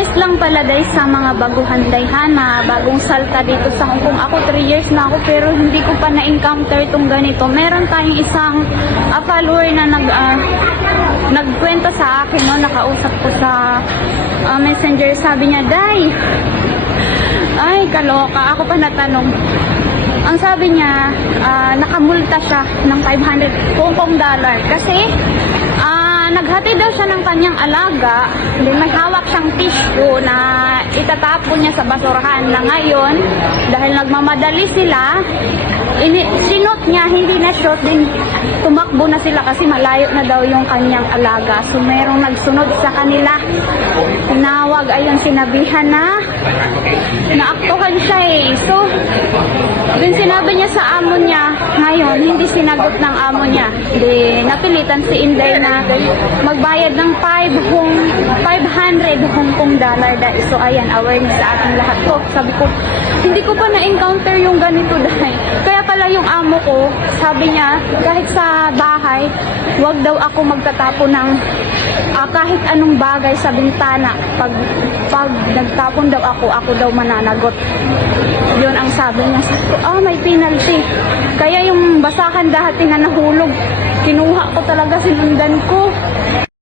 Honest lang pala dahil sa mga baguhan dayhan na bagong salta dito sa Hong Kong. Ako 3 years na ako pero hindi ko pa na-encounter itong ganito. Meron tayong isang follower na nagkwento sa akin, no, nakausap ko sa messenger. Sabi niya, Day, ay kaloka. Ako pa natanong. Ang sabi niya, nakamulta siya ng 500 Hong Kong dollar kasi naghatid daw siya ng kanyang alaga, then may hawak siyang tissue na itatapon niya sa basurahan na ngayon, dahil nagmamadali sila, sinot niya, hindi na shot, din tumakbo na sila kasi malayo na daw yung kanyang alaga. So merong nagsunod sa kanila, tinawag, ayun, sinabihan na naaktuhan siya eh. So din sinabi niya sa amo niya, ngayon hindi sinagot ng amo niya, di napilitan si Inday na magbayad ng 500 Hong Kong dollar dahil. So ayan, awareness sa ating lahat ko. Sabi ko, hindi ko pa na-encounter yung ganito dahil. Kaya pala yung amo ko, sabi niya, kahit sa bahay, wag daw ako magtatapon ng kahit anong bagay sa bintana. Pag nagtapon daw ako daw mananagot. Yun ang sabi niya. Sabi ko, may penalty. Kaya yung basahan dati na nahulog, kinuha ko talaga, sinundan ko.